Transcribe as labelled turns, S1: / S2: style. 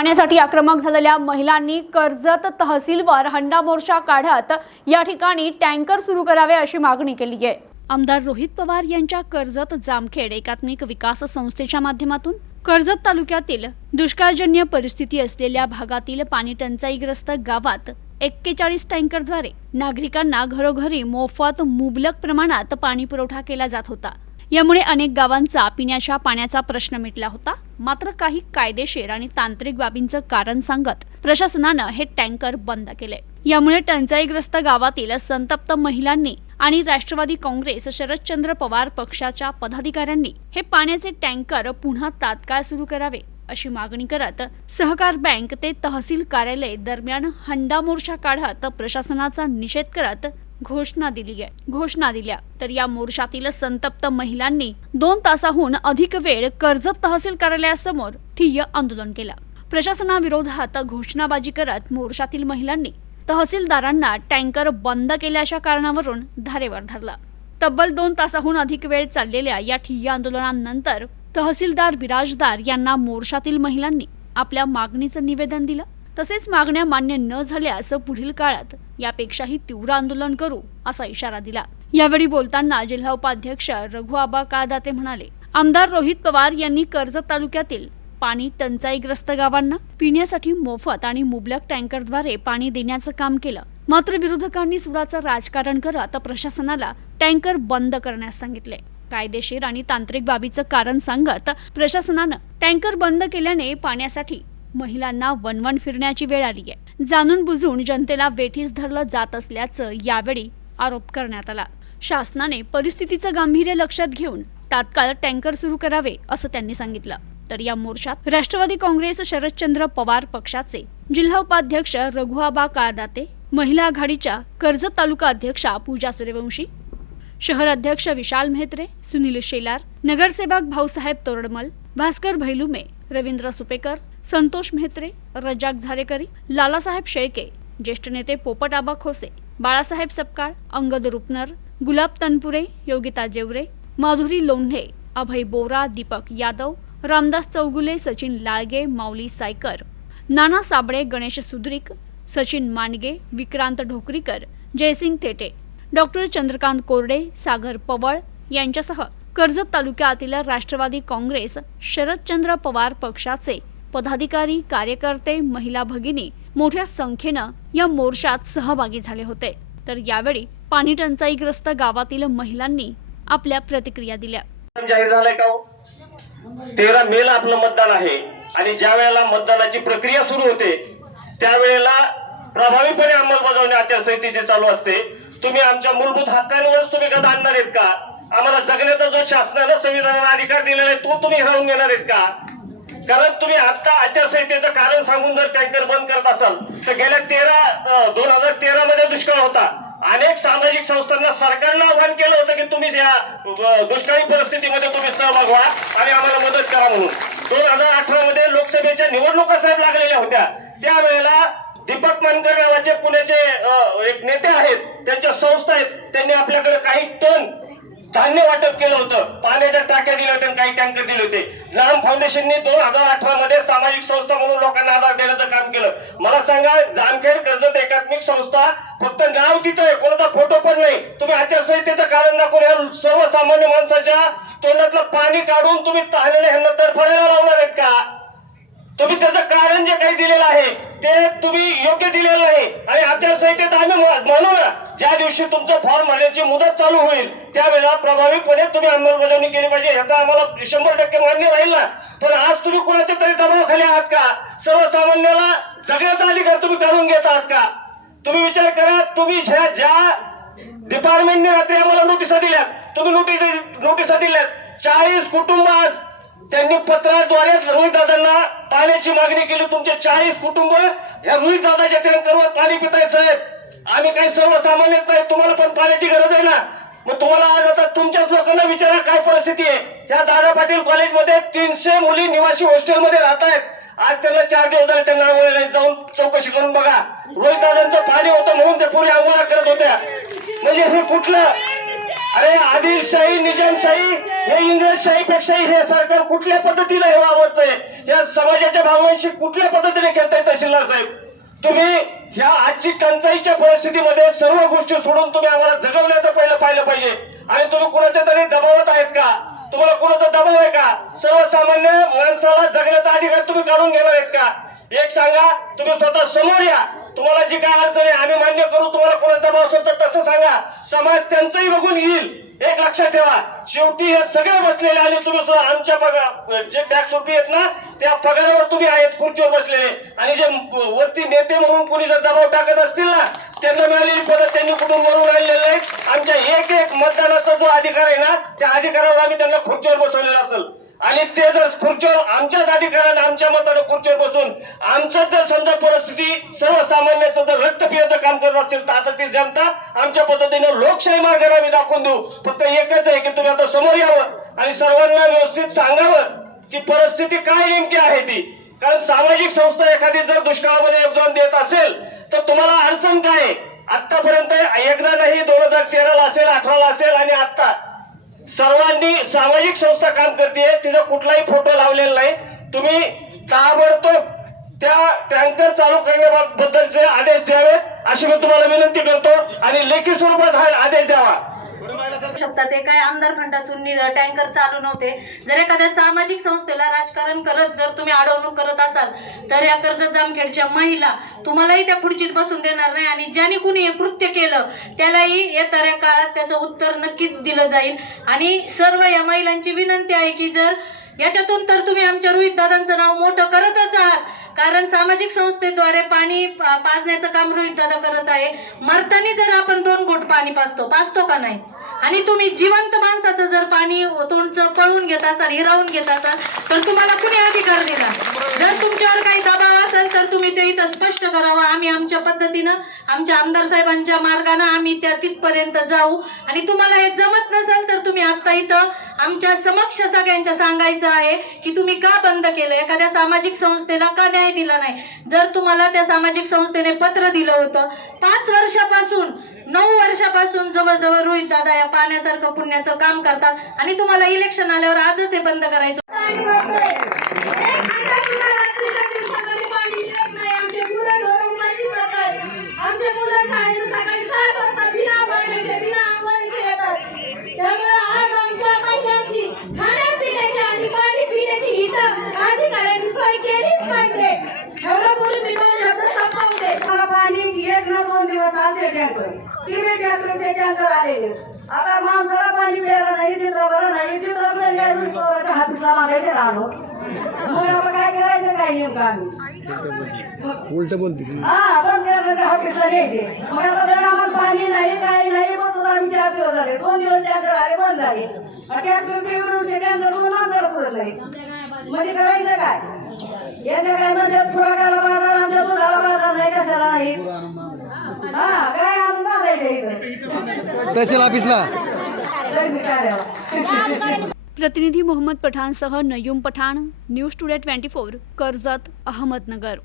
S1: पाण्यासाठी आक्रमक झालेल्या महिलांनी कर्जत तहसीलवर हंडा मोर्चा काढत या ठिकाणी टँकर सुरू करावे अशी मागणी केली आहे. आमदार रोहित पवार यांच्या कर्जत जामखेड एकात्मिक विकास संस्थेच्या माध्यमातून कर्जत तालुक्यातील दुष्काळजन्य परिस्थिती असलेल्या भागातील पाणी टंचाईग्रस्त गावात एक्केचाळीस टँकरद्वारे नागरिकांना घरोघरी मोफत मुबलक प्रमाणात पाणी पुरवठा केला जात होता. यामुळे अनेक गावांचा पिण्याच्या पाण्याचा प्रश्न मिटला होता. मात्र काही कायदेशीर आणि तांत्रिक बाबींचं कारण सांगत प्रशासनानं हे टँकर बंद केले. यामुळे टंचाईग्रस्त गावातील संतप्त महिलांनी आणि राष्ट्रवादी काँग्रेस शरदचंद्र पवार पक्षाच्या पदाधिकाऱ्यांनी हे पाण्याचे टँकर पुन्हा तात्काळ सुरू करावे अशी मागणी करत सहकार बँक ते तहसील कार्यालय दरम्यान हंडा मोर्चा काढत प्रशासनाचा निषेध करत घोषणा दिली आहे. घोषणा दिल्या. तर या मोर्चातील संतप्त महिलांनी दोन तासाहून अधिक वेळ कर्जत तहसील कार्यालयासमोर ठिय्य आंदोलन केलं. प्रशासनाविरोधात घोषणाबाजी करत मोर्चातील महिलांनी तहसीलदारांना टँकर बंद केल्याच्या कारणावरून धारेवर धरला. तब्बल दोन तासाहून अधिक वेळ चाललेल्या या ठिय्या आंदोलनानंतर तहसीलदार बिराजदार यांना मोर्चातील महिलांनी आपल्या मागणीचं निवेदन दिलं. तसेच मागण्या मान्य न झाल्यास पुढील काळात यापेक्षाही तीव्र आंदोलन करू असा इशारा दिला. यावेळी बोलताना जिल्हा उपाध्यक्ष रघुआबा कादाते म्हणाले आमदार रोहित पवार यांनी कर्जत तालुक्यातील पाणी टंचाईग्रस्त गावांना पिण्यासाठी मोफत आणि मुबलक टँकरद्वारे पाणी देण्याचं काम केलं. मात्र विरोधकांनी सुडाचं राजकारण करत प्रशासनाला टँकर बंद करण्यास सांगितले. कायदेशीर आणि तांत्रिक बाबीचं कारण सांगत प्रशासनानं टँकर बंद केल्याने पाण्यासाठी महिलांना वनवन फिरण्याची वेळ आली आहे. जाणून बुजून जनतेला वेठीस धरलं जात असल्याचं यावेळी आरोप करण्यात आला. शासनाने परिस्थितीचं गांभीर्य लक्षात घेऊन तात्काळ टँकर सुरू करावे असं त्यांनी सांगितलं. तर या मोर्चात राष्ट्रवादी काँग्रेस शरदचंद्र पवार पक्षाचे जिल्हा उपाध्यक्ष रघुआबा काळदाते महिला आघाडीच्या कर्जत तालुका अध्यक्षा पूजा सूर्यवंशी शहर अध्यक्ष विशाल म्हेत्रे सुनील शेलार नगरसेवक भाऊसाहेब तोरडमल भास्कर भैलुमे रवींद्र सुपेकर संतोष म्हेत्रे रजाक झारेकरी लालासाहेब शेळके ज्येष्ठ नेते पोपट आबा खोसे बाळासाहेब सपकाळ अंगद रुपनर गुलाब तनपुरे योगिता जेवरे माधुरी लोंढे अभय बोरा दीपक यादव रामदास चौगुले सचिन लाळगे माऊली सायकर नाना साबळे गणेश सुद्रिक सचिन मांडगे विक्रांत ढोकरीकर जयसिंग थेटे डॉक्टर चंद्रकांत कोरडे सागर पवळ यांच्यासह कर्जत तालुक्यातील राष्ट्रवादी काँग्रेस शरदचंद्र पवार पक्षाचे पदाधिकारी कार्यकर्ते महिला भगिनी मोठ्या संख्येनं या मोर्चात सहभागी झाले होते. तर यावेळी पाणी टंचाईग्रस्त गावातील महिलांनी आपल्या प्रतिक्रिया दिल्या.
S2: जाहीर झालाय का हो? तेरा मे ला आपलं मतदान आहे आणि ज्या वेळेला मतदानाची प्रक्रिया सुरू होते त्यावेळेला प्रभावीपणे अंमलबजावणी आचारसंहितेची चालू असते. तुम्ही आमच्या मूलभूत हक्कांवर तुम्ही गदा आणणार आहेत का? आम्हाला जगण्याचा जो शासनानं संविधानाला अधिकार दिलेला आहे तो तुम्ही हरवून घेणार आहेत का? कारण तुम्ही आता आचारसंहितेचं कारण सांगून जर टँकर बंद करत असाल तर गेल्या तेरा दोन हजार तेरा मध्ये दुष्काळ होता. अनेक सामाजिक संस्थांना सरकारनं आव्हान केलं होतं की तुम्ही या दुष्काळी परिस्थितीमध्ये तुम्ही सहभाग व्हा आणि आम्हाला मदत करा म्हणून. दोन हजार अठरा मध्ये लोकसभेच्या निवडणुका साहेब लागलेल्या होत्या. त्यावेळेला दीपक मानकर नावाचे पुण्याचे एक नेते आहेत त्यांच्या संस्था आहेत त्यांनी आपल्याकडे काही टन धान्य वाटप केलं होतं. पाण्याच्या टाक्या दिल्या होत्या काही टँकर दिले होते. राम फाउंडेशनने दोन हजार अठरा मध्ये सामाजिक संस्था म्हणून लोकांना आधार देण्याचं काम केलं. मला सांगा जामखेड कर्जत एकात्मिक संस्था फक्त नाव तिथं आहे कोणाचा फोटो पण नाही. तुम्ही आचारसंहितेचं कारण दाखवून या सर्वसामान्य माणसाच्या तोंडातलं पाणी काढून तुम्ही तहानेने ह्यांना तडफडायला लावणार आहेत का? तुम्ही त्याचं कारण जे काही दिलेलं आहे ते तुम्ही योग्य दिलेलं नाही आणि आचारसंहितेत आम्ही म्हणू ना ज्या दिवशी तुमचं फॉर्म भरण्याची मुदत चालू होईल त्यावेळेला प्रभावीपणे तुम्ही अंमलबजावणी केली पाहिजे. ह्याचा आम्हाला शंभर टक्के मान्य राहील ना. पण आज तुम्ही कुणाच्या तरी दबावाखाली आहात का? सर्वसामान्याला जगण्याचा अधिकार तुम्ही काढून घेत आहात का? तुम्ही विचार करा तुम्ही ज्या ज्या डिपार्टमेंटने रात्री आम्हाला नोटिसा दिल्यात तुम्ही नोटीस नोटिसा दिल्यात. चाळीस कुटुंब आज त्यांनी पत्राद्वारे रोहित दादांना पाण्याची मागणी केली. तुमचे चाळीस कुटुंब या रोहित दादाच्या टँकरवर पाणी पिताय साहेब. आम्ही काही सर्वसामान्य नाही तुम्हाला पण पाण्याची गरज आहे ना? मग तुम्हाला आज आता तुमच्याच लोकांना विचारा काय परिस्थिती आहे. त्या दादा पाटील कॉलेजमध्ये तीनशे मुली निवासी हॉस्टेलमध्ये राहत आहेत आज त्यांना चार दिवस झाले त्यांना नाही. जाऊन चौकशी करून बघा. रोहित दादांचं पाणी होतं म्हणून ते पुढे आव्हान करत होत्या. म्हणजे हे कुठलं अरे आदिलशाही निजामशाही हे इंग्रजशाहीपेक्षाही हे सरकार कुठल्या पद्धतीने हे वावरतंय? या समाजाच्या भावनांशी कुठल्या पद्धतीने खेळताय तहसीलदार साहेब? तुम्ही ह्या आजची टंचाईच्या परिस्थितीमध्ये सर्व गोष्टी सोडून तुम्ही आम्हाला जगवण्याचं पहिलं पाहिलं पाहिजे. आणि तुम्ही कुणाच्या तरी दबावात आहेत का? तुम्हाला कुणाचा दबाव आहे का? सर्वसामान्य माणसाला जगण्याचा अधिकार तुम्ही काढून घेणार आहेत का? एक सांगा तुम्ही स्वतः समोर या. तुम्हाला जी काय अडचण आहे आम्ही मान्य करू. तुम्हाला कोणाचा दबाव असेल तर तसं सांगा. समाज त्यांचंही बघून येईल. एक लक्षात ठेवा. शेवटी हे सगळे बसलेले आणि तुम्ही सुद्धा आमच्या पगार जे टॅक्स रुपये आहेत ना त्या पगारावर तुम्ही आहेत खुर्चीवर बसलेले. आणि जे वरती नेते म्हणून कोणी जर दबाव टाकत असतील ना त्यांना मिळालेली पदं त्यांनी कुठून वरून आणलेले आहेत? आमच्या एक एक मतदानाचा जो अधिकार आहे ना त्या अधिकारावर आम्ही त्यांना खुर्चीवर बसवलेला असेल. आणि ते जर खुर्चीवर आमच्याच अधिकाऱ्यानं आमच्या मताने खुर्चीवर बसून आमचं जर समजा परिस्थिती सर्वसामान्याचं जर रक्त काम करत असेल तर आता ती जनता आमच्या पद्धतीने लोकशाही मार्गाने आम्ही दाखवून देऊ. फक्त एकच आहे की तुम्ही आता समोर यावं आणि सर्वांना व्यवस्थित सांगावं की परिस्थिती काय नेमकी आहे ती. कारण सामाजिक संस्था एखादी जर दुष्काळामध्ये योगदान देत असेल तर तुम्हाला अडचण काय? आहे? आतापर्यंत एकदा नाही दोन हजार तेराला असेल अठराला असेल आणि आता सर्वांनी सामाजिक संस्था काम करते. तिचा कुठलाही फोटो लावलेला नाही. तुम्ही ताबडतोब त्या टँकर चालू करण्याबद्दलचे आदेश द्यावे अशी मी तुम्हाला विनंती करतो. आणि लेखी स्वरूपात हा आदेश द्यावा.
S3: शकता. ते काय आमदार फंडातून टँकर चालू नव्हते. जर एखाद्या सामाजिक संस्थेला राजकारण करत जर तुम्ही अडवणूक करत असाल तर या कर्जत जामखेडच्या महिला तुम्हालाही त्या खुर्चीत बसून देणार नाही आणि ज्याने कुणी हे कृत्य केलं त्यालाही येणाऱ्या काळात त्याचं उत्तर नक्कीच दिलं जाईल. आणि सर्व या महिलांची विनंती आहे की जर याच्यातून तर तुम्ही आमच्या रोहित दादांचं नाव मोठं करतच आहात. कारण सामाजिक संस्थेद्वारे पाणी पाजण्याचं काम रोहित दादा करत आहे. मरतानी जर आपण दोन घोट पाणी पाजतो पाजतो का नाही? आणि तुम्ही जिवंत माणसाचं जर पाणी तुमचं पळवून घेत असाल हिरावून घेत असाल तर तुम्हाला कुणी अधिकार दिला जर तुमच्यावर काही दबाव असेल तर तुम्ही ते इथं स्पष्ट करावं. आम्ही आमच्या पद्धतीनं आमच्या आमदार साहेबांच्या मार्गाने आम्ही त्या तिथपर्यंत जाऊ. आणि तुम्हाला हे जमत नसेल तर तुम्ही आता इथं आमच्या समक्ष सगळ्यांच्या सांगायचं आहे की तुम्ही का बंद केलं? एखाद्या सामाजिक संस्थेला का न्याय दिला नाही? जर तुम्हाला त्या सामाजिक संस्थेने पत्र दिलं होतं पाच वर्षापासून नऊ वर्षापासून जवळजवळ रोहित दादा या पाण्यासारखं पुण्याचं काम करतात आणि तुम्हाला इलेक्शन आल्यावर आजच हे बंद करायचं
S4: आमचे मुलं शाळेत सकाळी सात वाजता बिना पाण्याचे बिना आंघोळीचे येतात त्यामुळे आज आमच्या महिलांची खाण्यापिण्याची आणि पाणी पिण्याची इथं अधिकाऱ्यांनी सोय केलीच पाहिजे एवढं बोलून मी दोन शब्द संपवते
S5: मला पाणी एक ना दोन दिवस आलते टँकर तिने टँकरचे टँकर आलेले. आता माणसाला पाणी प्यायला नाही चित्र बरं नाही चित्र पोराच्या हातीला मागायचे मग आता काय करायचं काय नेमकं आम्ही?
S6: उलट बोलते
S5: हा पण हातीला द्यायचे मग आता आम्हाला पाणी नाही काही नाही बसत आम्ही चार दिवस झाले. दोन दिवस टँकर आले बंद झाले. टँकरचे एवढे टँकर दोन पुरत नाही. म्हणजे करायचं काय? याच्या काय म्हणजे बाजार आमच्या दुधाला बाजार नाही कशाला नाही. हा काय इथं
S6: तहसील ऑफिसला.
S1: प्रतिनिधी Mohammed पठाणसह Nayum Pathan News Today twenty four Karjat Ahmednagar.